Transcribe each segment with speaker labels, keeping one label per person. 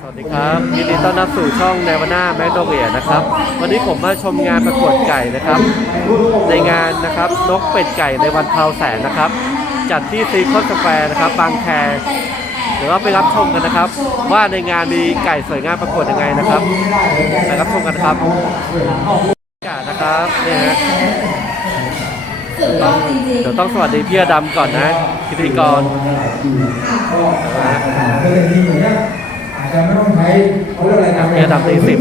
Speaker 1: สวัสดีครับยินดีต้อนรับสู่ช่องเนวาน่าแมคโดเรียนะครับวันนี้ผมมาชมงานประกวดไก่นะครับในงานนะครับนกเป็ดไก่ในวันเผาแสนนะครับจัดที่ซีคอนสแควร์นะครับบางแคเดี๋ยวเราไปรับชมกันนะครับว่าในงานมีไก่สวยงามประกวดยังไงนะครับไปรับชมกันครับไก่นะครับเนี่ยฮะเดี๋ยวต้องสวัสดีพี่อดำก่อนนะพิธีกรพี่อดำตีสิบ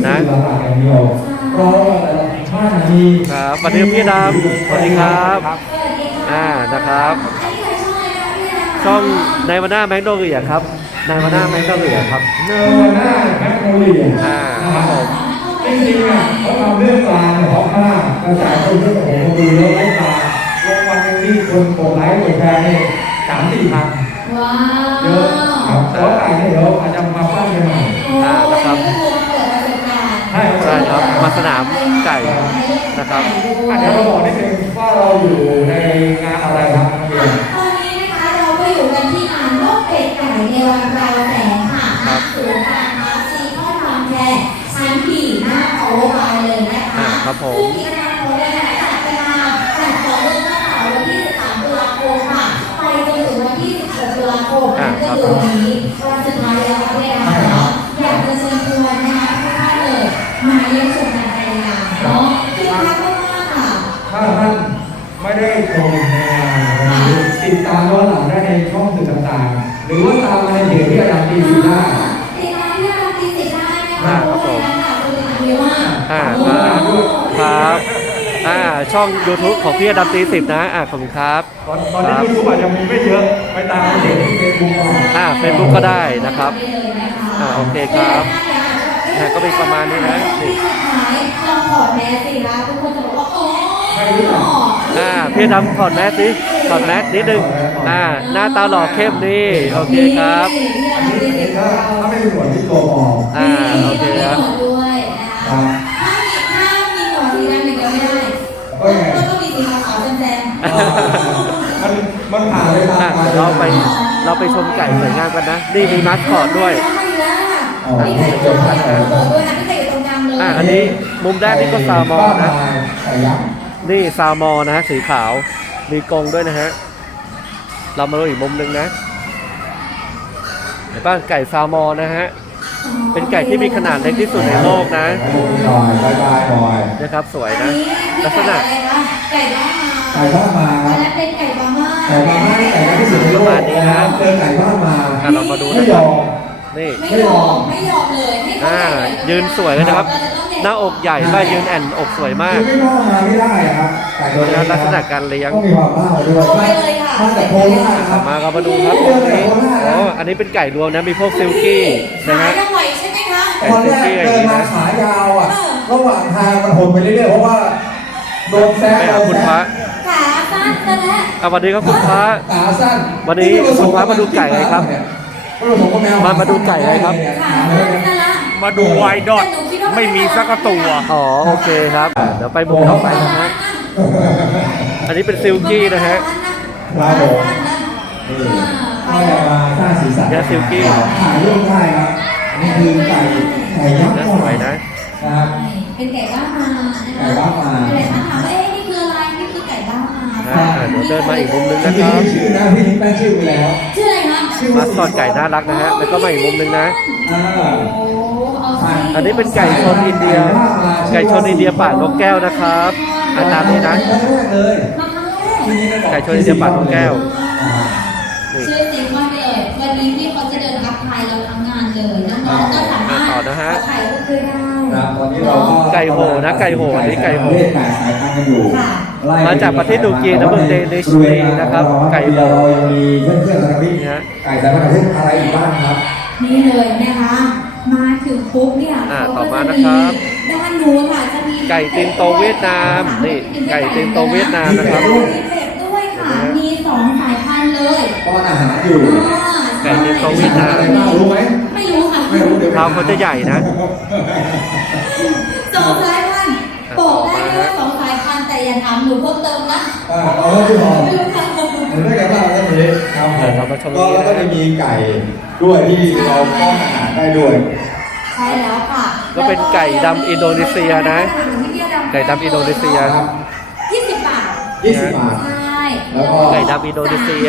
Speaker 1: นะครับสวัสดีพี่อดำสวัสดีครับนะครับช่องเนวาน่าแมคโดเรียครับเนวาน่าแมคโดเรียครับ
Speaker 2: เนวาน่าแมคโดเรีย
Speaker 1: ครับผม
Speaker 2: จริงๆเขาทำเรื่องปลาเพราะว่ากระแสคนที่ผมดูแล้วไล่ปลาลงวันนี้คนกดไลค์กดแชร์นี่3-4 พัน
Speaker 3: ว้าว
Speaker 2: เยอะครับเพราะไก่เนี่ยเดี๋ยวอาจจะมาปั้นกันใหม่
Speaker 1: นะครับใช่ครับมาสนามไก่นะครับ
Speaker 2: เดี๋ยวเราบอกนิดนึงว่าเราอยู่ในงานอะไรครับนักเรียน
Speaker 3: ตอนนี้นะคะเราก็อยู่กันที่งานนกเป็ดไก่ในวันเผาแสนค่ะศูนย์การค้าซีคอนบางแคชั้นที่หน้าโอเวอร์ไลน์เลยนะคะ
Speaker 1: ครับผม
Speaker 3: ซึ่งกิจกรรมของเราจัดต่อเนื่องตั้งแต่วันที่13 ตุลาคมค่ะไปจนถึงวันที่16 ตุลาคมก็คือวันนี้วันสุดท้ายแล้วนะคะอยากจะเชิญชวนนะคะทุกท่านเลยมาเยี่ยมชมงานในงานเนาะคือทักมากค่ะ
Speaker 2: ถ้าท่านไม่ได้ชมในงานวันนี้ติดตามย้อนหลังได้ในช่องสื่อต่างๆหรือว่าตามมาในเพจที่อาจารย์ตีสิได้
Speaker 3: ติดตามที่อาจารย์ตีสิได้นะคะ
Speaker 1: ครับผม
Speaker 3: ครับ
Speaker 1: ช่อง YouTube ของพี่อดำตีสิบนะขอบคุณครับ
Speaker 2: ตอนนี้ยูทูบอาจจะมีไม่เยอะไปตามเพจที่เฟซบุ๊ก
Speaker 1: เฟซบุ๊กก็ได้นะครับโอเคครับก็มีประมาณนี้นะนี่
Speaker 3: ลองถอดแมสสิคะทุกคนจะบอกว่าโอ้
Speaker 1: พี่ดำถอดแมสสิถอดแมสนิดนึงหน้าตาหล่อเข้มนี่โอเคครับ
Speaker 2: ถ้าไม่มีหนวดที่ตัวมอง
Speaker 1: โอเคครับ
Speaker 3: ด้วยถ้ามีหนวดสีดำอย่างเดียวไม่ได้ก็ต้องมีสีขาวแซม
Speaker 2: มันผ่านเลย
Speaker 1: เราไปชมไก่สวยงามกันนะนี่มีมัสคอตด้วยอันนี้มุมแรกนี่ก็ซาวมอนะนี่ซาวมอนะฮะสีขาวมีกรงด้วยนะฮะเรามาดูอีกมุมหนึ่งนะเห็นป่ะไก่ซาวมอนะฮะเป็นไก่ที่มีขนาดเล็กที่สุดในโลกนะนะครับสวยนะลักษณะ
Speaker 3: ไก่บ้านมาและเป็นไก่บ้านมา
Speaker 2: ไก่บ้านมาไก่ที่สุดในโลกนะเจอไก่บ้านมา
Speaker 1: เรามาดูนะครับนี่
Speaker 3: ไม่ยอมเลย
Speaker 1: ยืนสวยเลยนะครับหน้าอกใหญ่บ้ายืนแอนอกสวยมาก
Speaker 2: ไม่ว่ามาไม่ได้ครับไก่ตัวนี้
Speaker 1: ลักษณะการเลี้ยง
Speaker 2: ต้องมีความบ้าด้วยมาจากโคราชครับ
Speaker 1: มาเรามาดูครับอันนี้เป็นไก่รวมนะมีพวกซิลกี้นะฮะ
Speaker 3: ยังไหวใช่ไหมคะ
Speaker 2: ตอนแรกเดินมาขายาวระหว่างทางมันหดไปเรื่อยๆเพราะว่าโดนแซง
Speaker 1: คุณพระ
Speaker 3: ขาสั้นซะแล้ว
Speaker 1: วันนี้ครับคุณพระ
Speaker 2: ขาสั้น
Speaker 1: วันนี้คุณพระมาดูไก่อะไรครับมาดูไก่อะไรครับ
Speaker 4: มาดูไวดอทไม่มีสักตัว
Speaker 1: โอเคครับเดี๋ยวไปมุมต่อไปนะฮะอันนี้เป็นซิลกี้นะฮะ
Speaker 2: ครับผมนี่มาสร้างสีสัน
Speaker 1: ซิลกี้
Speaker 2: ถ่ายรูปได้ครับนี่คือไก่ยักษ์
Speaker 1: สวยนะ
Speaker 3: เป็นไก่บ้านมา
Speaker 2: ไก่บ้านมา
Speaker 3: ไก่บ้านมานี่คืออะไรนี่คือไก่บ้านมา
Speaker 1: เดี๋ยวเดินมาอีกมุมนึงนะครับ
Speaker 2: ชื่อนะพี่นิ้งแป้งชื่อไปแล้ว
Speaker 3: ชื่ออะไรคะ
Speaker 1: มัสคอตไก่น่ารักนะฮะแล้วก็มาอีกมุมนึงนะอันนี้เป็นไก่ชนอินเดียไก่ชนอินเดียป่านกแก้วนะครับตามนี้นะไก่ชนอินเดียป่านกแก้ว
Speaker 3: ชื่อจริงว่าเลยวันนี้ที่เขาจะเดินทักทายเราทั้งงานเลยน้องๆก็สามารถถ่ายรูปได้
Speaker 2: ตอนนี้เรา
Speaker 1: ไก่โหนะไก่โหอันนี้ไก่โหมาจากประเทศตูกีนะเมืองเดนิชลีนะครับไก่โห
Speaker 2: มีเพื่อนๆนะครับพี่ไก่สายพันธุ์ประเทศอะไรอีกบ้างครับ
Speaker 3: นี่เลยนะคะมาถึงปุ๊บเนี่ย
Speaker 1: ต่อมานะครับ
Speaker 3: ด้านนู้นค่ะจะมี
Speaker 1: ไก่ตินโตเวียดนามนี่ไก่ตินโตเวียดนามนะครับ
Speaker 3: ด้วยค่ะมี2 สายพันธุ์เลย
Speaker 2: ป้อนอาหารอยู่
Speaker 1: ไก่ตินโตเวียดนาม
Speaker 2: รู้ไหม
Speaker 3: ไม่รู้ค่ะ
Speaker 1: เขาจะใหญ่นะ
Speaker 3: 2 สายพันธุ์บอกได้ว่า2 สายพันธุ์แต่อย่าถามหนูเพิ่มเติมนะ
Speaker 2: พี่หอมหนูได้กันบ้างแล้วทีครับ
Speaker 1: เรามาชม
Speaker 2: ก็จะมีไก่ด้วยที่เราป้อนอาหารได้ด้วย
Speaker 3: ช่แล้วค่ะ
Speaker 1: ก็เป็นไก่ดำอินโดนีเซียนะ ไก่ดำอินโดนีเซีย
Speaker 3: 20 บาท
Speaker 2: 20 บาท
Speaker 3: ใช่
Speaker 2: แล้วก็
Speaker 1: ไก่ดำอินโดนีเซีย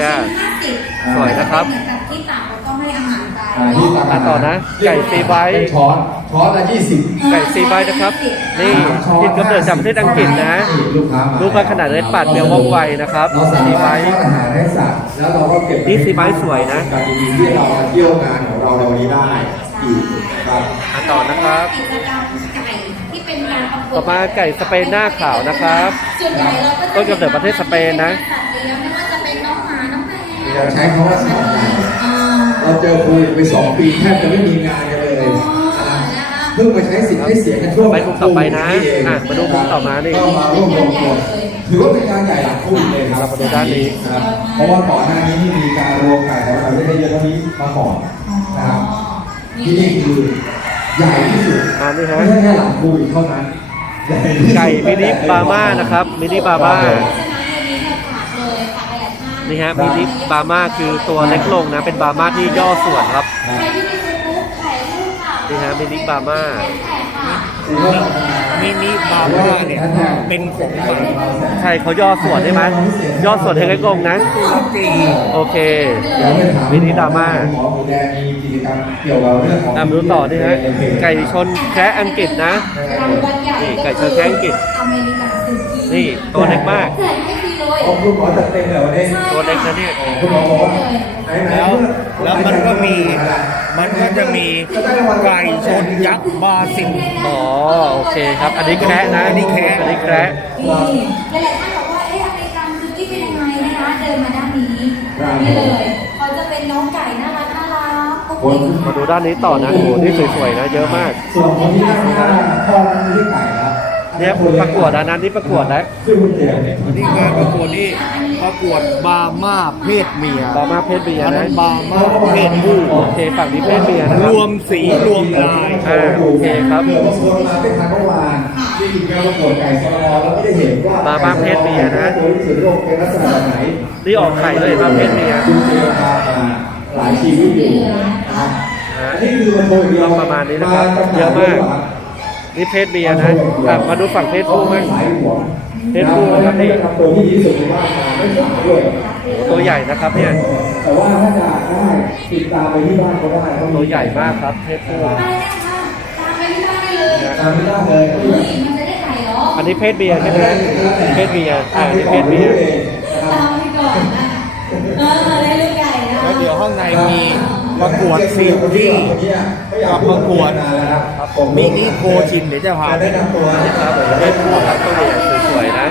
Speaker 3: 50
Speaker 1: สวยนะครับ
Speaker 3: เหมือนกับที่ต่างเราต้องให้อาหารไป
Speaker 2: ที่ต่าง
Speaker 1: มาต่อนะ ไก่ซีไบท์
Speaker 2: เป็นช้อนละ20
Speaker 1: ไก่ซีไบท์นะครับ นี่กินกำเนิดจากประเทศอังกฤษนะ
Speaker 2: ลูกค้ามา
Speaker 1: รูปร่างขนาดเล็กปาดเปรียวว่องไวนะครับ
Speaker 2: เราสา
Speaker 1: ซี
Speaker 2: มาร
Speaker 1: ไบ
Speaker 2: ถ
Speaker 1: ท์
Speaker 2: ป้อนอาหารให้สัตว์แล้วเราก็เก็บ
Speaker 1: นี่ซีไบท์สวยนะ
Speaker 2: การดีๆที่เรามาเที่ยวงานของเราในวันนี้ได้อีกครับ
Speaker 1: มาต่อนะครับ
Speaker 3: กิจกรรมไก่ที่เป็นการประกวด
Speaker 1: ต่อมาไก่สเปนหน้าขาวนะครับ
Speaker 3: ส่วนใหญ่เราก็จะ
Speaker 1: ต้นกำเนิดประเทศสเปนนะ
Speaker 3: สัตว์เลี้ยงไม่ว่าจะเป็นน้องหมาน้องแมว
Speaker 2: เราใช้คำว่าสอนไก่
Speaker 3: อ่า
Speaker 2: เราเจอโควิดไป2 ปีแทบจะไม่มีงานกันเลยเพิ่งมาใช้สิทธิ์ให้เสียงกันช่วง
Speaker 1: ไปมุมต่อไปนะอ่ะมาดูมุมต่อมานี่
Speaker 2: ก็มาร่วมรวมตัวถือว่าเป็นการใหญ่หลังโควิดเลยครับ
Speaker 1: มาดูด้านนี้
Speaker 2: ครับเพราะว่าก่อนหน้านี้นี่มีการรวมไก่ของเราได้เยอะเท่านี้มาก่อนนะครับที่นี่คือใหญ่ที่สุด
Speaker 1: อ่านี่ฮะ
Speaker 2: ไม่ใช่แค่หลังโควิดเท่านั้นใหญ่ที่สุด
Speaker 1: ไก่มินิบาร์มานะครับมินิบาร์มา
Speaker 3: เพราะฉะนั้นวันนี้เนี่ยฝากเลยฝากอะไรท่าน
Speaker 1: นี่ฮะมินิบาร์มาคือตัวเล็กลงนะ เป็นบาร์มาที่ย่อส่วนครับ
Speaker 3: ใครที่มีเฟซบุ๊กถ่ายรูปค่ะ
Speaker 1: นี่ฮะมินิบาร์มา
Speaker 3: แต่ค่ะ
Speaker 4: มินิบาร์มาเนี่ยเป็นของขวัญ
Speaker 1: ใช่เขาย่อส่วนได้ไหมย่อส่วนให้เล็กลงนะ โอเค มินิดราม่า
Speaker 2: หมอหมูแดงมีกิจกรรมเกี่ยวกับเรื่องของ
Speaker 1: ดูต่อนี่ฮะไก่ชนแคะอังกฤษนะ
Speaker 3: รางวัลใหญ่
Speaker 1: นี่ไก่ชนแคะอังกฤษ
Speaker 3: อเมริกันซิลกี้
Speaker 1: นี่ตัวเล็กมาก
Speaker 3: แจกให้ฟรีเลย
Speaker 2: ของคุณหมอจัดเต็มเลยวันนี้
Speaker 1: ตัวเล็กนะเนี่ย
Speaker 2: คุณหมอบอกว่าไหนๆ
Speaker 4: แล้วมันก็จะมีไก่ชนยักษ์บาซิล
Speaker 1: อ๋อโอเคครับ อันนี้แคะนะ
Speaker 4: อันนี้แคะ
Speaker 1: อันนี้แคะ
Speaker 3: นี่หลายๆท่านบอกว่าเอ๊ะอเมริกันซิลกี้เป็นยังไงนะคะเดินมาด้านนี้นี่เลยเขาจะเป็นน้องไก่น่ารักน่ารักกุ๊กกิ๊ก
Speaker 1: มาดูด้านนี้ต่อนะโอ้โหนี่สวยๆนะเยอะมาก
Speaker 2: ส่วนคนที่นั่งข้างๆพ่อนั่นไม่ใช่ไก่ครับ
Speaker 1: เนี่ยประกวดอันนั้นนี่ประกวดแล้ว
Speaker 2: ชื่อคุณเตียเนี่ย
Speaker 4: นี่งานประกวดนี่ประกวดบาร์มาเพศเมีย
Speaker 1: บาร์มาเพศเมีย
Speaker 4: อัน
Speaker 1: นะ
Speaker 4: นั้นบาร์มาเพศผู้
Speaker 1: โอเคฝั่งนี้เพศเมียนะค
Speaker 4: ร
Speaker 1: รับ
Speaker 4: วมสีรวมลาย
Speaker 1: โอเคครับ
Speaker 2: เกิดว่าคนมาไม่ทันเมื่อวานที่มีการประกวดไก่สลอแล้วไม่ได้เห็นว่า
Speaker 1: บาร์มาเพศเมียนะ
Speaker 2: ตัวที่สุดโลกเป็นลักษณะแบบไหน
Speaker 1: นี่ออกไข่เลยบาร์มาเพศเมีย
Speaker 2: คุณเจอมาหลายชีวิตอยู่นะครับอันนี้คือมันโดยเดียว
Speaker 1: ประมาณนี้นะครับเยอะมาก นี่เพศเมียนะอ่ะมาดูฝั่งเพศผู้มั้ง
Speaker 2: สายหัว
Speaker 1: เพศผู้นะครับนี่
Speaker 2: ทำตัวที่ดีที่สุดในบ้านมาไม่ขายด้วย
Speaker 1: ตัวใหญ่นะครับเนี่ย
Speaker 2: แต่ว่าถ้าจะได้ติดตามไปที่บ้านก็ได้เขามี
Speaker 1: ตัวใหญ่มากครับเพศผู้
Speaker 3: ไปนะคะตามไปที่บ้านได้เลย
Speaker 2: ตามไม่ได้เลย
Speaker 3: เฮ้ยมันจะได้ไข่เหรอ
Speaker 1: อันนี้เพศเมียใช่ไหมเพศเมียอันนี้เพศเมีย
Speaker 3: ตามไปก่อนนะได้ลูกไก่นะ
Speaker 4: แล้วเดี๋ยวข้างในมีประกวดซีรีส์กับประกวดมินิโคชินเดี๋ยวจะพาไป
Speaker 2: ได้นำตัว
Speaker 1: ครับผมเพศผู้ครับตัวใหญ่สวยๆนะ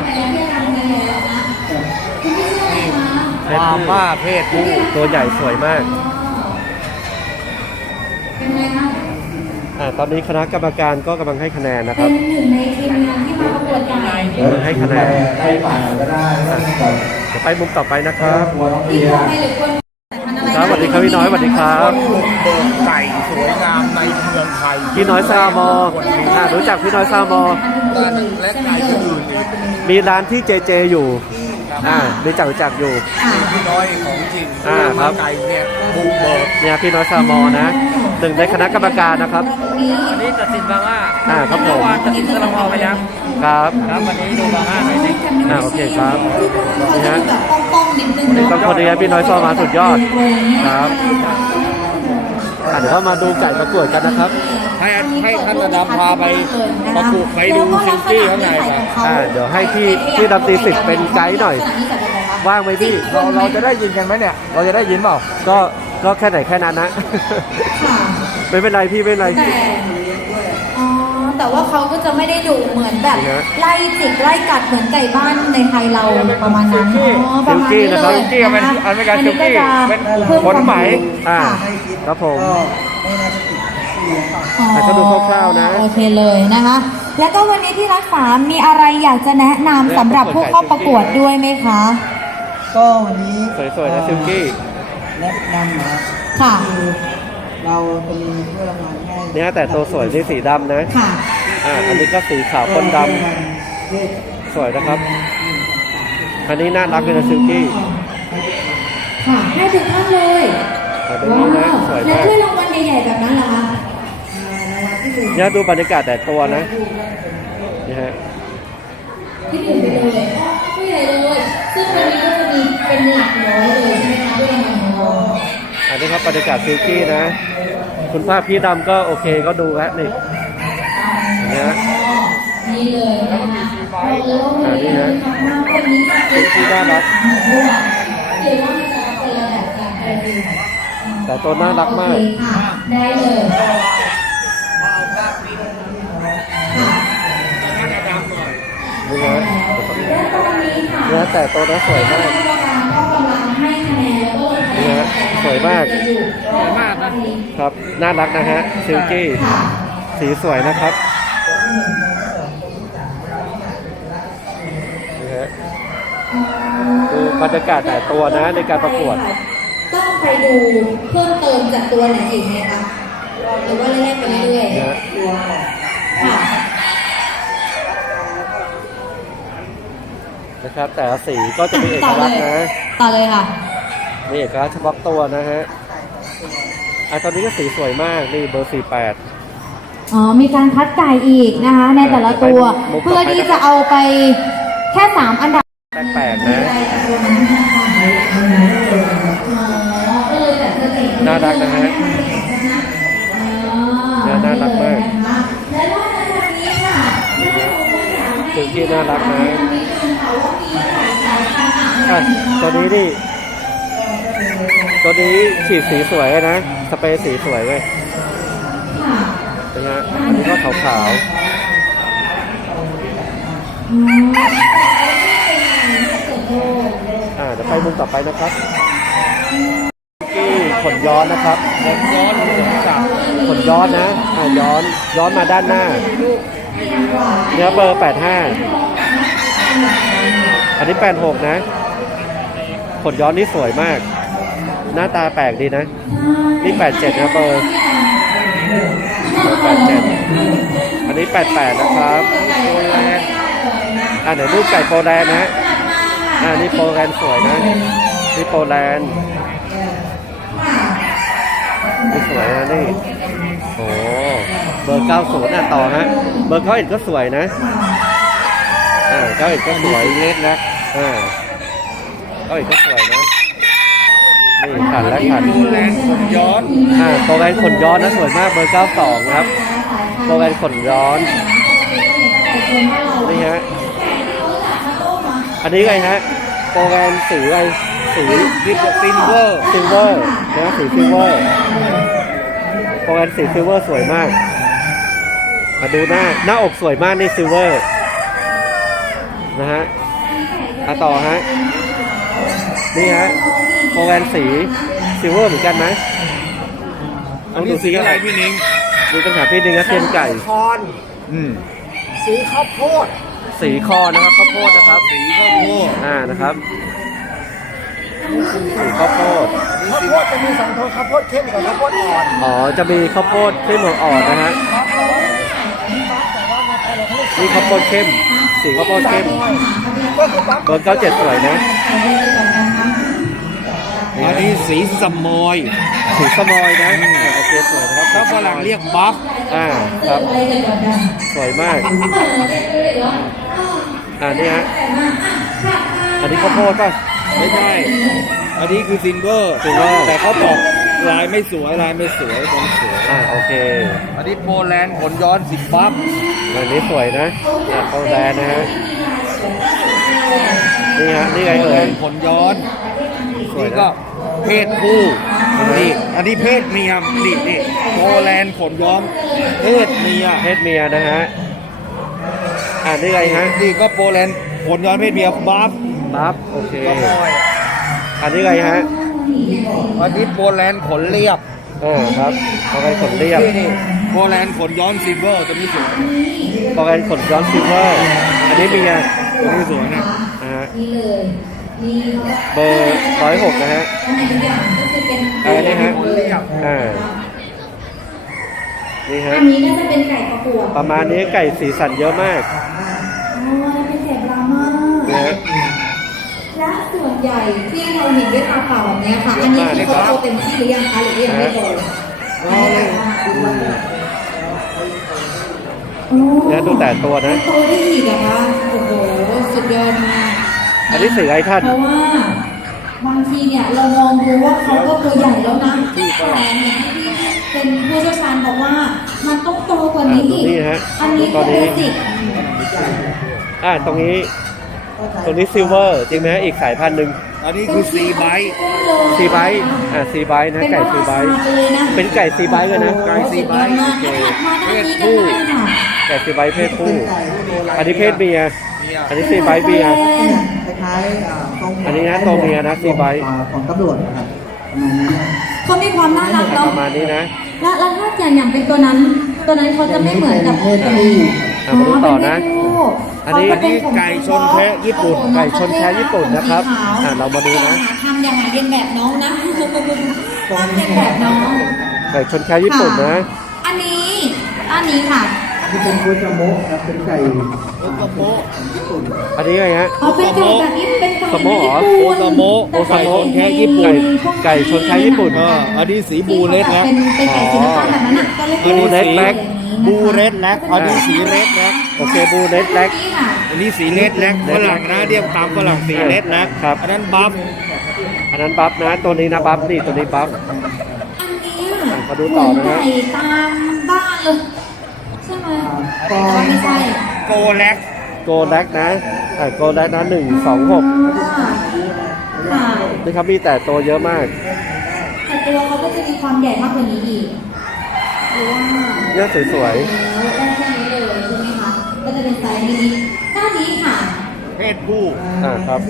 Speaker 3: แต่ละที่ทำกันเลยนะคุณพี่เชื่อไหมคะ
Speaker 4: บาร์มาเพศผู้
Speaker 1: ตัวใหญ่สวยมาก
Speaker 3: เป็นไงคะ
Speaker 1: ตอนนี้คณะกรรมการก็กำลังให้คะแนนนะค
Speaker 3: เป็
Speaker 1: รับ
Speaker 3: นหนึ่งในทีมงานที่มาประกวดไก่
Speaker 1: เดี๋ยวให้คะแนน
Speaker 2: ได้ป่าก็ได้ไม่ต้องแบบ
Speaker 1: เดี๋ยวไปมุมต่อไปนะครับ
Speaker 2: ตัวน้อง
Speaker 3: ที่
Speaker 2: เบีย
Speaker 3: ควร
Speaker 2: ร์
Speaker 3: ไปหรือควรมันอะไร
Speaker 1: ครับสวัสดีครับพี่น้อยสวัสดีครับ
Speaker 4: เบิกไก่สวยงามในเมืองไทย
Speaker 1: พี่น้อยซามอรู้จักพี่น้อยซามอ
Speaker 4: และไก่อื่นอีก
Speaker 1: มีร้านที่เจเจอยู่รู้จักอยู่
Speaker 4: พี่น้อยของจริง
Speaker 1: ครับ
Speaker 4: ไก่เนี่ยบุกเบิก
Speaker 1: เนี่ยพี่น้อยซามอนะหนึ่งในคณะกรรมการนะครับ
Speaker 4: วันนี้ตัดสินบางว่า
Speaker 1: ครับผม
Speaker 4: เมื่อวานตัดสินสลัมพอไปยัง
Speaker 1: ครับ
Speaker 4: ครับวันนี้ดูบางว่าหน่อยสิ
Speaker 1: โอเคครับ
Speaker 3: นี่
Speaker 1: นี่
Speaker 3: ฮะ
Speaker 1: ฮะ
Speaker 3: แบบป้องๆนิดนึง
Speaker 1: นี่
Speaker 3: เนาะ
Speaker 1: ต้องคนนี้พี่น้อยซอมาสุดยอดครับเดี๋ยวเรามาดูไก่ประกวดกันนะครับ
Speaker 4: ให้ท่านระดับพาไปประกวดไปดูซิลกี้ข้างในไป
Speaker 1: เดี๋ยวให้พี่ดำตีสิบเป็นไกด์หน่อย ว่างไหมพี่
Speaker 4: เราจะได้ยินกันไหมเนี่ย เราจะได้ยินเปล่า
Speaker 1: ก็แค่ไหนแค่นั้นนะ
Speaker 3: ค่ะ
Speaker 1: ไม่เป็นไรพี่ไม่เป็นไร
Speaker 3: แต่ว่าเขาก็จะไม่ได้ดุเหมือนแบบ
Speaker 1: นี่ฮะ
Speaker 3: ไล่จิกไล่กัดเหมือนไก่บ้านในไทยเราประมาณนั้นประมาณนี้
Speaker 1: ซิลกี้นะครับ
Speaker 3: เลย
Speaker 4: ซิลกี้เป็นอเมริกันซิลกี้เป็น
Speaker 3: พิ่
Speaker 4: ขนไหม
Speaker 1: อ่า
Speaker 3: ค่ะ
Speaker 1: ครับผม
Speaker 3: อ๋อ
Speaker 1: แต่ก็ดูคร่าวๆนะ
Speaker 3: โอเคเลยนะคะ แล้วก็วันนี้ที่รักษามีอะไรอยากจะแนะนำสำหรับผู้เข้าประกวดด้วยไหมคะ
Speaker 5: ก็วันนี้
Speaker 1: สวยๆนะซิลกี้
Speaker 5: แนะนำนะครับ
Speaker 3: ค่ะ
Speaker 5: คือเราจะมีเพื่อรางวัลให้
Speaker 1: เนี่ยแต่ตัวสวยนี่สีดำนะ
Speaker 3: ค่ะ
Speaker 1: อันนี้ก็สีขาวคนดำสวยนะครับ อันนี้น่ารักเลยนะซิลกี้
Speaker 3: ค่ะให้ถึงท่านเลย
Speaker 1: แต่ตัวนี้นะสวย
Speaker 3: และ
Speaker 1: มาก
Speaker 3: ถ้วยรางวัลใหญ่ๆแบบนั้นเหรอคะ
Speaker 5: รางวัล
Speaker 1: เนี่ยดูบรรยากาศแต่ตัวนะนี่ฮะ
Speaker 3: ที่หนึ่งไปเลยผู้ใหญ่เลยซึ่งวันนี้ก็จะมีเป็นหลักร้อยเลยใช่ไหมคะด้วยรางวัลของเรา
Speaker 1: อันนี้ครับบรรยากาศซิลกี้นะ คุณภาพพี่ดำก็โอเคก็ดูแล้วนี่นะฮะ
Speaker 3: นี่เลยนะคะเราเลยว่าวันนี้ทำมากวันนี้จะเป็น
Speaker 1: ที่น่ารัก
Speaker 3: หรือว่ามันจะเป็นระดับการไปดู
Speaker 1: แต่ตัวน่ารักมาก
Speaker 3: โอเคค่ะได้เลยค่ะ
Speaker 1: นี่ฮะ
Speaker 3: และตอนนี้ค่ะ
Speaker 1: เนี่ยแต่ตัวนั้นสวยมาก
Speaker 3: กรรมการก็กำลังให้คะแนนแล้วก็ลงคะแน
Speaker 1: นี่
Speaker 3: น
Speaker 1: ฮะสวยมาก
Speaker 3: สวยมากนะครับ
Speaker 1: น่ารักนะฮะซิลกี้
Speaker 3: ค่ะ
Speaker 1: สีสวยนะครับนี่ฮะดูบรรยากาศแต่ตัวนะในการประกวด
Speaker 3: ต้องไปดูเพิ่มเติมจากตัวไหนอีกไหมคะหรือว่าเล่นๆไปเรื่อย
Speaker 1: นะฮะ
Speaker 3: ๆค่ะ
Speaker 1: นะครับ แต่ละสีก็จะมีเอกลักษณ์นะ
Speaker 3: ต่อเลยค่ะ
Speaker 1: มีเอกลักษณ์เฉพาะตัวนะฮะตอนนี้ก็สีสวยมากนี่เบอร์ 48
Speaker 3: อ๋อ มีการคัดไก่อีกนะคะ ในแต่ละตัว เพื่อที่จะเอาไปแค่ 3 อันดับ
Speaker 1: แปลกๆนะ น่ารักนะฮะน่ารักมากซิลกี้น่ารักนะตัวนี้นี่ตัวนี้ฉีดสีสวยนะสเปรย์สีสวยเลยนะฮะอันนี้ก็ขาวๆเดี๋ยวไปมุมต่อไปนะครับที่ขนย้อนนะครับขนย้อนนะย้อนมาด้านหน้าเนื้อเบอร์ 85 อันนี้ 86 นะขนย้อนนี่สวยมาก หน้าตาแปลกดีนะ นี่ 87 นะเบอร์ 87 อันนี้ 88 นะครับโปแลนด์เดี๋ยวรูปไก่โปแลนด์นะนี่โปแลนด์สวยนะนี่โปแลนด์นี่สวยนะนี่โอ้เบอร์ 90 ต่อฮะเบอร์91ก็สวยนะ91ก็สวยเล็กนะ91ก็สวยนะนี่ขันและขัน
Speaker 4: โปแลนด์ขนย้อน
Speaker 1: โปแลนด์ขนย้อนนะสวยมากเบอร์ 92 ครับโปแลนด์ขนย้อนนี่ฮะอันนี้ไงฮะโปแลนด์สีอะไรสีซิลเวอร์นะสีซิลเวอร์โปแลนด์สีซิลเวอร์สวยมากมาดูหน้าอกสวยมากนี่ซิลเวอร์นะฮะต่อฮะนี่ฮะโปแลนด์สีซิลเวอร์เหมือนกันไหม
Speaker 4: อันนี้สีอะไรพี่นิ้ง
Speaker 1: ดูปัญหาพี่หนึ่งนะเทียนไก่
Speaker 5: คอนสีข้าวโพด
Speaker 1: สีคอนะครับข้าวโพดนะครับ
Speaker 4: สีข้าวโพด
Speaker 1: นะครับสีข้าวโพด
Speaker 5: ข้าวโพดจะมี2ตัวข้าวโพดเข้มกับข้าวโพดอ่อน
Speaker 1: จะมีข้าวโพดเข้มอ่อนนะฮะนี่ข้าวโพดเข้มสีข้าวโพดเข้ม
Speaker 5: ก็คือปั๊บ
Speaker 1: เบอร์ 97 สวยนะ
Speaker 4: อันนี้สีสมอย
Speaker 1: สีสมอยนะโอเคสวยนะครับ
Speaker 4: ถ้าฝรั่งเรียกบัฟ
Speaker 1: ครับ สวยมากนี่ฮะอันนี้ข้าวโพดป่ะ
Speaker 4: ไม่ใช่ อันนี้คือซิลเวอร์
Speaker 1: Silver
Speaker 4: แต่เขาบอกลายไม่สวยความสวย
Speaker 1: โอเค
Speaker 4: อันนี้โปแลนด์ขนย้อนสีบัฟ
Speaker 1: อันนี้สวยนะโปแลนด์นะฮะนี่ฮะนี่ไง
Speaker 4: โปแล
Speaker 1: เอ่ย
Speaker 4: นด์ขนย้อน
Speaker 1: สวย
Speaker 4: นี่
Speaker 1: นะ
Speaker 4: ก็เพศผู้นี่อันนี้เพศเมียนี่โปแลนด์ขนย้อนเพศเมีย
Speaker 1: เพศเมียนะฮะนี่ไงฮะ
Speaker 4: นี่ก็โปแลนด์ขนย้อนเพศเมียบัฟ
Speaker 1: บัฟโอเคอันนี้ไงฮะ
Speaker 4: อันนี้โปแลนด์ขนเรียบ
Speaker 1: ครับโปแลนด์ขนเรียบ
Speaker 4: นี่โปแลนด์ขนย้อนซิลเวอร์ตัวนี้สวย
Speaker 1: โปแลนด์ขนย้อนซิลเวอร์อันนี้เมีย
Speaker 4: ตัวนี้สวยนะ
Speaker 3: นี่เลยนี่
Speaker 1: เบอร์ 106 นะฮะ
Speaker 3: ก็คือเป็น
Speaker 1: นี่ฮะนี่ฮะ
Speaker 3: อันนี้น่าจะเป็นไก่ประกวด
Speaker 1: ประมาณนี้ไก่สีสันเยอะมาก
Speaker 3: แล้วเป็นไก่บราม่า
Speaker 1: นะฮะ
Speaker 3: และส่วนใหญ่ที่เราเห็นด้วยตาเปล่าแบบนี้ค่ะ อันนี้คือเขาโตเต็มที่หรือยังคะหรือยังไม่โตโอ้
Speaker 1: เนี่ยดูแต่ตัวนะ
Speaker 3: โตได้อีกเหรอคะโอ้โหสุดยอดมาก
Speaker 1: อันนี้สีอะไรท่าน
Speaker 3: เพราะว่าบางทีเนี่ยเรามองดูว่าเขาก็ตัวใหญ่แล้วนะแต่เนี่ยที่เป็นผู้เชี่ยวชาญบอกว่ามันต้องโตกว่านี้อีก
Speaker 1: นี่ฮะ
Speaker 3: อันนี้
Speaker 1: ตอนนี้
Speaker 3: เบสิก
Speaker 1: ตรงนี้ซิลเวอร์จริงไหมฮะอีกสายพันธุ์หนึ่ง
Speaker 4: อันนี้คือซีไบต์
Speaker 1: ซีไบต์ซีไบต์นะไก่ซีไบต์
Speaker 3: เลยนะ
Speaker 1: เป็นไก่ซีไบต์เลยนะ
Speaker 4: ไก่ซีไบต์
Speaker 3: มาถัดมาทางนี้กันได้ค่ะ
Speaker 1: ไก่ซีไบต์เพศผู้ อันนี้เพศเมีย อันนี้ซีไบต์เมีย
Speaker 5: คล้ายๆตรง
Speaker 1: อันนี้นะตัวเมียนะซีไบต์
Speaker 5: ของตำรวจนะครับประมาณนี้
Speaker 3: เขามีความน่ารักเนาะ
Speaker 1: ประมาณนี้นะ
Speaker 3: แล้วถ้าอย่างเป็นตัวนั้นเขาจะไม่เหมือนกับ
Speaker 1: มาดูต่อนะ อันนี้
Speaker 4: ไก่ชนแคะญี่ปุ่น
Speaker 1: ไก่ชนแคะญี่ปุ่นนะครับ เรามาดูนะ
Speaker 3: ทำอย่างไรเรียนแบบน้องนะทำเรียนแบบน้อง
Speaker 1: ไก่ชนแคะญี่ปุ่นนะ
Speaker 3: อันนี้ค่ะ
Speaker 5: ที่เป็นคุยจามกครับเป็นไก่
Speaker 1: อันนี้ไงฮะ
Speaker 3: เอาเป็นไก่แบบนี้เป็นไก่
Speaker 1: สโมเหรอ
Speaker 3: ญี่ปุ่น
Speaker 4: โอซาโมะ
Speaker 3: แต่
Speaker 4: ไก่ชนแคะญี่ปุ่น
Speaker 1: ไก่ชนแคะญี่ปุ่น
Speaker 4: อันนี้สีบูเลสนะ
Speaker 3: เป็นไก่สีน้ำตาลแบบนั้นอ่ะก็เลย
Speaker 1: บูเรดแบล็ค
Speaker 4: บูเรดแลกอันนี้สีเรดแลก
Speaker 1: โอเคบูเรดแบล็ก
Speaker 3: นี่ค่ะ
Speaker 4: อันนี้สีเรดแลกฝรั่งนะเรียกตามฝรั่งสีเรดนะครับ อันนั้นบัฟ
Speaker 1: อันนั้นบัฟนะ ตัวนี้นะบัฟนี่ตัวนี้บัฟ
Speaker 3: อันนี้
Speaker 1: มาดูต่อนะฮะ
Speaker 3: เหมืไก่ตามบ้านเลยใช่ไหมไม่ใช่
Speaker 4: โกแลก
Speaker 1: โกแลกนะโกแลกนะ126
Speaker 3: ค่ะ
Speaker 1: นี่ครับมีแต่ตัวเยอะมาก
Speaker 3: แต่ตัวเขาก็จะมีความใหญ่มากกว่านี้อีกหรือว่า
Speaker 1: เยอะสวย
Speaker 3: แล้วก็แค่นี้เลยใช่ไหมคะ ก็จะเป็นไซส์มินิด้านนี้ค่ะ
Speaker 4: เพศผู้
Speaker 1: ๆครับ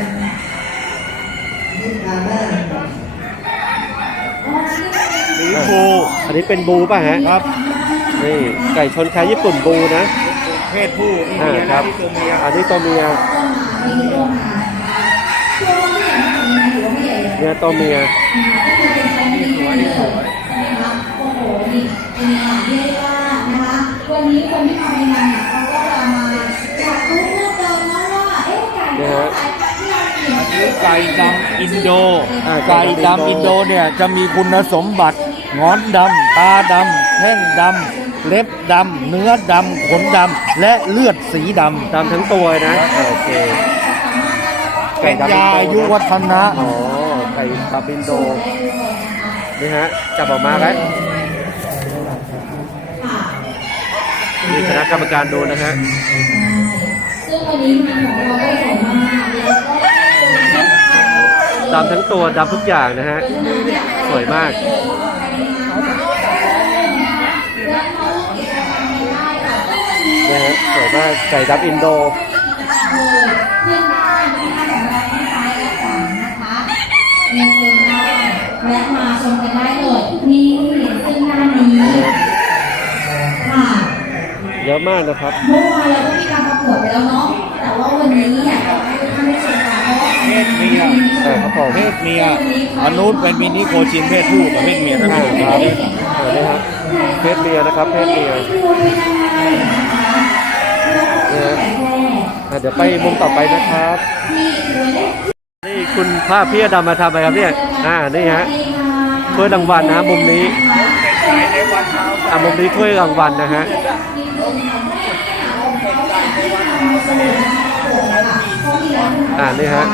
Speaker 4: สีฟู
Speaker 1: อันนี้เป็นบูป่ะฮะ
Speaker 4: ครับ
Speaker 1: นี่ไก่ชนแคะญี่ปุ่นบูนะ
Speaker 4: เพศผู้นี่เมีย
Speaker 1: ค
Speaker 4: นะ
Speaker 1: รับ
Speaker 4: นี่ตัวเมีย
Speaker 1: อันนี้ตัวเมีย
Speaker 3: มีตัวหมาตัวไม่ใหญ่มากกว่านี้นะหรือว่าไม่ใหญ่เลย
Speaker 1: เนี่ยตัวเมีย
Speaker 3: ก็คือเป็นไซส์มินิเลยใช่ไหมคะโอ้โหนี่เป็นงานที่เรียกว่านะคะ วันนี้คนที่มาในงานเนี่ยเขาก็จะมาอยากรู้เพิ่มเติมนะว่าเอ๊ะไก่ตัวสายพันธุ์ที่เราเห็น
Speaker 4: ไก่ดำอินโดไก่ดำอินโดเนี่ยจะมีคุณสมบัติงอนดำตาดำแท่งดำเล็บดำเนื้อดำขนดำและเลือดสีดำ
Speaker 1: ตามทั้งตัวนะโอเค
Speaker 4: เป็นยาอายุวัฒนะ
Speaker 1: อ๋อไก่คาบินโด นี่ฮะ จับออกมาแล้วนี่คณะกรรมการดูนะฮะ
Speaker 3: ซึ่งวันนี้งานของเราก็ใหญ่มากแล้วก็
Speaker 1: ดำทั้งตัวดำทุกอย่างนะฮะ สวยมาก นะฮะ สวยมาก ไก่ดำอินโด
Speaker 3: เพื่อนบ้านที่ท่านของเราทั้งซ้ายและขวานะคะเรียนเชิญได้แวะมาชมกันได้เลยนี่ซึ่งด้านนี้ค่ะ
Speaker 1: เยอะมากนะครับ
Speaker 3: เมื่อวานเราก็มีการประกวดไปแล้วเนาะแต่ว่าวันนี้อยากจะให้ทุกท่านได้ชมกันเพราะว่า
Speaker 4: เพศเมีย
Speaker 1: ครับผม
Speaker 4: เพศเมียอันนู้นเป็นมินิโคชินเพศผู้กับเพศเมียทั้ง
Speaker 1: อ่า
Speaker 4: คู่
Speaker 1: ครับนี่ฮะเพศเมียนะครับ เพศเมีย
Speaker 3: ดูเป็นยังไงนะคะ
Speaker 1: นะฮะเดี๋ยวไปมุมต่อไปนะครับ
Speaker 3: ที่รวยได้
Speaker 1: นี่คุณภาพพี่อดำมาทำอะไรครับเนี่ย นี่ฮะ ถ้วยรางวัลนะมุมนี้ มุมนี้ถ้วยรางวัลนะฮะ นี่ฮะ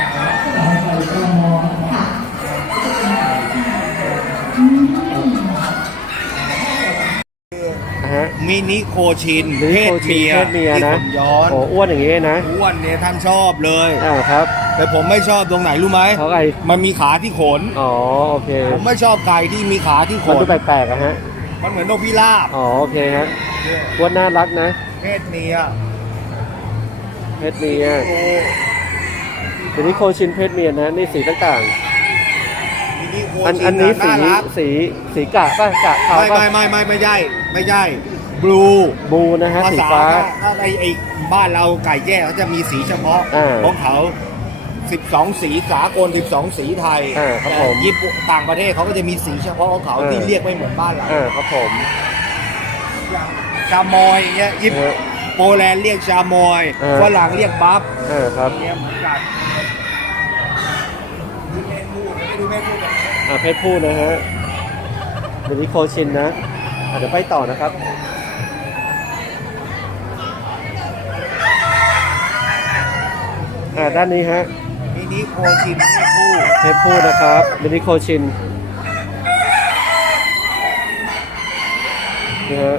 Speaker 1: ฮะ
Speaker 4: มินิโคชิน
Speaker 1: นี่
Speaker 4: เพศ
Speaker 1: โคชิน
Speaker 4: เมีย
Speaker 1: เพศเมีย
Speaker 4: ที่
Speaker 1: นะ
Speaker 4: ผมย้อน
Speaker 1: โอ้อ้วนอย่างงี้นะ
Speaker 4: อ้วนเนี่ยท่านชอบเลย
Speaker 1: ครับ
Speaker 4: แต่ผมไม่ชอบตรงไหนรู้ไหม
Speaker 1: เพราะอะไร
Speaker 4: มันมีขาที่ขน
Speaker 1: อ๋อ โอเค
Speaker 4: ผมไม่ชอบไก่ที่มีขาที่ข
Speaker 1: มัน
Speaker 4: น
Speaker 1: ดูแปลกๆอะฮะ
Speaker 4: มันเหมือนนกพิราบ
Speaker 1: อ๋อ โอเคฮะอ้วนน่ารักนะ
Speaker 4: เพศเมีย
Speaker 1: เพศเมียเดี๋ยวนี้โคชินเพศเมียนะ นี่สีต่าง
Speaker 4: มินิโค
Speaker 1: ๆ อัน
Speaker 4: ชิ
Speaker 1: อั
Speaker 4: น
Speaker 1: นนี้
Speaker 4: น่ารัก
Speaker 1: สีกะป่ะกะขาว
Speaker 4: ไม่
Speaker 1: ป่ะ
Speaker 4: ไม่ใช่ไม่ใช่บลู
Speaker 1: บูนะฮะ
Speaker 4: ภา
Speaker 1: สี
Speaker 4: ษา
Speaker 1: ฟ้า
Speaker 4: ถ้าไอ้บ้านเราไก่แจ้เขาจะมีสีเฉพาะ
Speaker 1: อ่า
Speaker 4: ของเขา 12 สีสากล12 สีไทย
Speaker 1: ครับ
Speaker 4: แต่
Speaker 1: ผม
Speaker 4: ญี่ปุ่นต่างประเทศเขาก็จะมีสีเฉพาะของเขา
Speaker 1: อ่า
Speaker 4: ที่เรียกไม่เหมือนบ้านเรา
Speaker 1: ครับผม
Speaker 4: ชามอยอย่างเงี้ยญี่ปุ่นโปแลนด์เรียกชามอย
Speaker 1: อ่า
Speaker 4: ฝรั่งเรียกบัฟ
Speaker 1: ครับ
Speaker 4: เนี่ยเหมือนกันดูเพศผู้ไม่ดูเพศผู้กัน
Speaker 1: เพศผู้นะฮะเดี๋ยวนี้โคชินนะเดี๋ยวไปต่อนะครับด้านนี้ฮะ
Speaker 4: มินิโคชินที่คู่
Speaker 1: เทปคู่นะครับมินิโคชินนี่ฮะ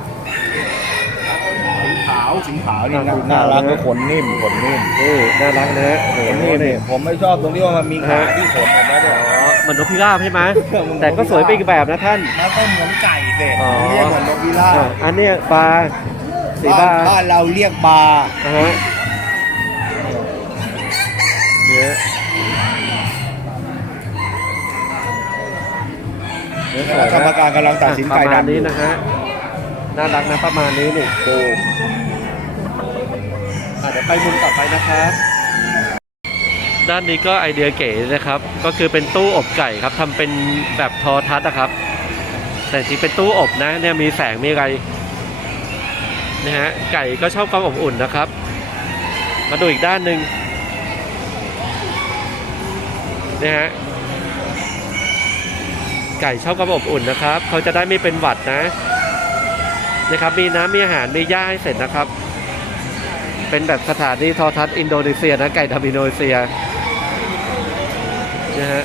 Speaker 4: สีขาวนี่น่ารักก็ขนนิ่ม
Speaker 1: นี่น่ารักนะฮะโอ้โห
Speaker 4: ขนนิ่ม
Speaker 1: นี่
Speaker 4: ผมไม่ชอบตรงที่ว่ามันมีขาที่ขนเห็นไหมเนี่ย
Speaker 1: อ๋อเหมือนนกพิราบใช่ไหมแต่ก็สวยไปอีกแบบนะท่าน
Speaker 4: แล้วก็เหมือนไก่เด็ด
Speaker 1: อ๋อ
Speaker 4: เรียกเหมือนนกพิราบ
Speaker 1: อันเนี้ยปลาสีบา
Speaker 4: บ้านเราเรียกบา
Speaker 1: ฮะเนี่ยสวย
Speaker 4: กรรมการกำลังตัดสิน
Speaker 1: ประ
Speaker 4: ไก่
Speaker 1: มาณ
Speaker 4: ดำ
Speaker 1: นี้นะฮะน่ารักนะประมาณนี้นี่โอ้เดี๋ยวไปมุมต่อไปนะครับ ด้านนี้ก็ไอเดียเก๋นะครับ ก็คือเป็นตู้อบไก่ครับทำเป็นแบบโทรทัศน์นะครับ แต่จริงเป็นตู้อบนะเนี่ยมีแสงมีอะไรนะฮะไก่ก็ชอบความอบอุ่นนะครับ มาดูอีกด้านหนึ่งนะฮะไก่ชอบความอบอุ่นนะครับเขาจะได้ไม่เป็นหวัดนะครับมีน้ำมีอาหารมีหญ้าให้เสร็จนะครับ เป็นแบบสถานีโทรทัศน์อินโดนีเซียนะไก่ดำอินโดนีเซียนะฮะ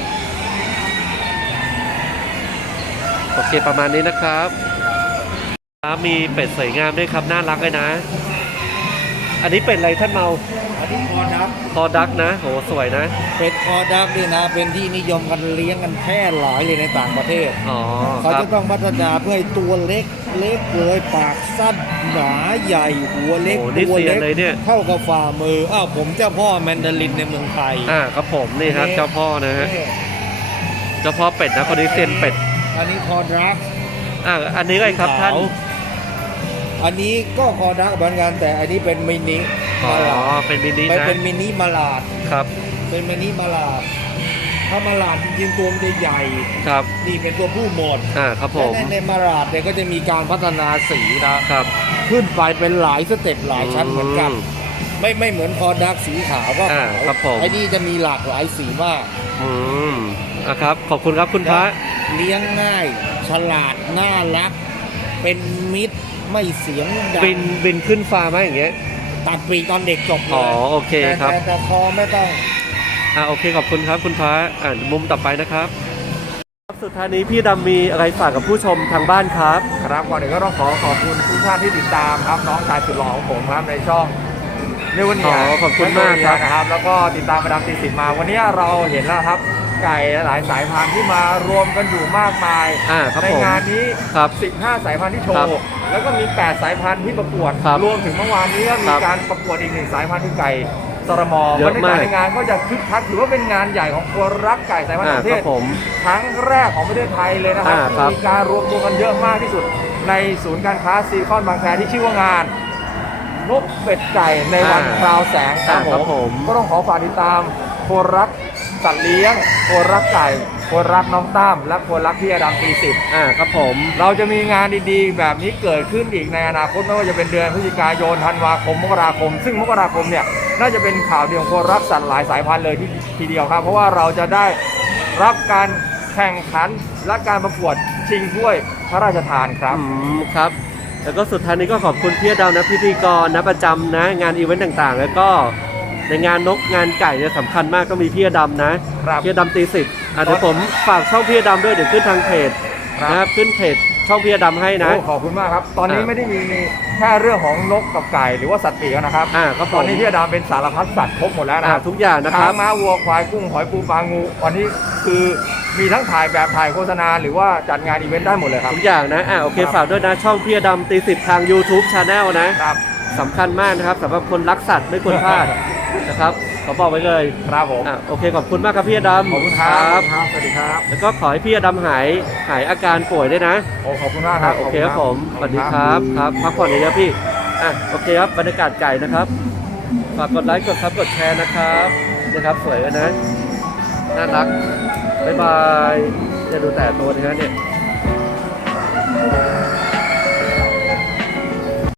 Speaker 1: โอเคประมาณนี้นะครับมีเป็ดสวยงามด้วยครับน่ารักเลยนะ อันนี้เป็ดอะไรท่านเมา
Speaker 4: อันนี้คอดัก
Speaker 1: คอดักนะโหสวยนะ
Speaker 4: เป็ดคอดักนี่นะเป็นที่นิยมกันเลี้ยงกันแพร่หลายเลยในต่างประเทศ
Speaker 1: อ๋อ
Speaker 4: เขา
Speaker 1: ครับ
Speaker 4: จะต้องพัฒนาเพื่อให้ตัวเล็กเลยปากสั้นหนาใหญ่หัวเล็ก
Speaker 1: โอ้นี่
Speaker 4: ตัว
Speaker 1: เซียนเลยเนี่ย
Speaker 4: เท่ากับฝ่ามืออ้าวผมเจ้าพ่อแมนดารินในเมืองไทย
Speaker 1: ครับผมนี่ครับ
Speaker 4: นี่
Speaker 1: เจ้าพ่อนะฮะ
Speaker 4: นี่
Speaker 1: เจ้าพ่อเป็ดนะคนนี้เซียนเป็ด
Speaker 4: อันนี้คอดัก
Speaker 1: อันนี้อะไรครับท่าน
Speaker 4: อันนี้ก็คอดักเหมือนกันแต่อันนี้เป็นมินิ
Speaker 1: อ๋อ
Speaker 4: มาลาด
Speaker 1: เป็นมินิ
Speaker 4: มัน
Speaker 1: นะ
Speaker 4: เป็นมินิมาลาด
Speaker 1: ครับ
Speaker 4: เป็นมินิมาลาดถ้ามาลาดจริงๆตัวมันจะใหญ่
Speaker 1: ครับ
Speaker 4: นี่เป็นตัวผู้หมด
Speaker 1: ครับผม
Speaker 4: และในมาลาดเนี่ยก็จะมีการพัฒนาสีนะครับ ขึ้นไปเป็นหลายสเต็ปหลายชั้นเหมือนกัน ไม่เหมือนคอดักสีขาวก็ขาว
Speaker 1: ครับผม
Speaker 4: ไอ้นี่จะมีหลากหลายสีมาก
Speaker 1: ครับขอบคุณครับคุณพระ
Speaker 4: เลี้ยงง่าย ฉลาดน่ารัก เป็นมิตรไม่เสียงดัง
Speaker 1: บินขึ้นฟ้าไหมอย่างเงี้ย
Speaker 4: ตัดปีกตอนเด็กจบเล
Speaker 1: อ๋อย โอเคครับ
Speaker 4: แต่คอไม่ต้อง
Speaker 1: โอเคขอบคุณครับคุณพระมุมต่อไปนะครับสุดท้ายนี้พี่ดำมีอะไรฝากกับผู้ชมทางบ้านครับ
Speaker 2: ครับก่อนอื่นก็ต้องขอบคุณทุกท่านที่ติดตามครับน้องชายสุดหล่อของผมครับในช่องเนวันเนีย
Speaker 1: ขอบคุณมากครับ
Speaker 2: นะครับแล้วก็ติดตามมาดามตีสิบมาวันนี้เราเห็นแล้วครับไก่หลายสายพันธุ์ที่มารวมกันอยู่มากมาย
Speaker 1: ครับ
Speaker 2: ใน
Speaker 1: ผม
Speaker 2: งานนี้
Speaker 1: ครับ
Speaker 2: 15 สายพันธุ์ที่โช
Speaker 1: ครับ
Speaker 2: ว์แล้วก็มี 8 สายพันธุ์ที่ประกวด
Speaker 1: ครับ
Speaker 2: รวมถึงเมื่อวานนี้ก็มี
Speaker 1: ครับ
Speaker 2: การประกวดอีก1 สายพันธุ์คือไก่สรม
Speaker 1: เย
Speaker 2: บร
Speaker 1: อะ
Speaker 2: รยากาศ
Speaker 1: มาก
Speaker 2: ในงานก็จะคึกคักถือว่าเป็นงานใหญ่ของคนรักไก่สายพันธุ์ต่างประเท
Speaker 1: ครั
Speaker 2: ศ
Speaker 1: บผม
Speaker 2: ครั้งแรกของประเทศไทยเลยนะครับ
Speaker 1: ครับ
Speaker 2: มีการรวมตัวกันเยอะมากที่สุดในศูนย์การค้าซีคอนบางแคที่ชื่อว่างานนกเป็ดไก่ในวันคราวแสงครับ
Speaker 1: ครับผม
Speaker 2: ก็ต้องขอฝากติดตามคนรักสัตว์เลี้ยงคนรักไก่คนรักน้องตั้มและคนรักพี่อดัมตีสิบ
Speaker 1: ครับผม
Speaker 2: เราจะมีงานดีๆ แบบนี้เกิดขึ้นอีกในอนาคตไม่ว่าจะเป็นเดือนพฤศจิกายนธันวาคมมกราคม ซึ่งมกราคมเนี่ยน่าจะเป็นข่าวดีของคนรักสัตว์หลายสายพันธุ์เลยทีเดียวครับเพราะว่าเราจะได้รับการแข่งขันและการประกวดชิงถ้วยพระราชทานครับ
Speaker 1: ครับ แล้วก็สุดท้ายนี้ก็ขอบคุณพี่ดาวนะพิธีกรนะประจำนะงานอีเวนต์ต่างๆ แล้วก็ในงานนกงานไก่เนี่ยสำคัญมากก็มีพี่ดำนะครับ พี่ดำตีสิบเดี๋ยวผมฝากช่องพี่ดำด้วยเดี๋ยวขึ้นทางเพจ
Speaker 2: ครับ
Speaker 1: นะครับขึ้นเพจช่องพี่ดำให้นะ
Speaker 2: โอ้ขอบคุณมากครับ ตอนนี้ไม่ได้มีแค่เรื่องของนกกับไก่หรือว่าสัตว์ปีกนะครับ
Speaker 1: ครับผม
Speaker 2: ตอนนี้พี่อดามเป็นสารพัดสัตว์ครบหมดแล้วนะครับ
Speaker 1: ทุกอย่างนะครับ
Speaker 2: ช้างม้าวัวควายกุ้งหอยปูปลางูวันนี้คือมีทั้งถ่ายแบบถ่ายโฆษณาหรือว่าจัดงานอีเวนต์ได้หมดเลยครับ
Speaker 1: ทุกอย่างนะโอเค
Speaker 2: ครับ
Speaker 1: ฝากด้วยนะช่องพี่ดำตีสิบทาง YouTube Channel นะครับ สำคัญมากนะครับสำหรับคนรักสัตว์ไม่ควรพลาดนะครับขอบอกไว้เลย
Speaker 2: ครับผม
Speaker 1: โอเคขอบคุณมากครับพี่ดำ
Speaker 2: ขอบคุณครับสวัสดีครับ
Speaker 1: แล้วก็ขอให้พี่ดำหายอาการป่วยด้วยนะ
Speaker 2: โอ้ขอบคุณมากครับ
Speaker 1: โอเคครับผมสวัสดีครับครับพักผ่อนเยอะๆพี่โอเคครับบรรยากาศไก่นะครับฝากกดไลค์กดซับกดแชร์นะครับนะครับสวยนะน่ารักบ๊ายบายจะดูแต่ตัวนะฮะเนี่ย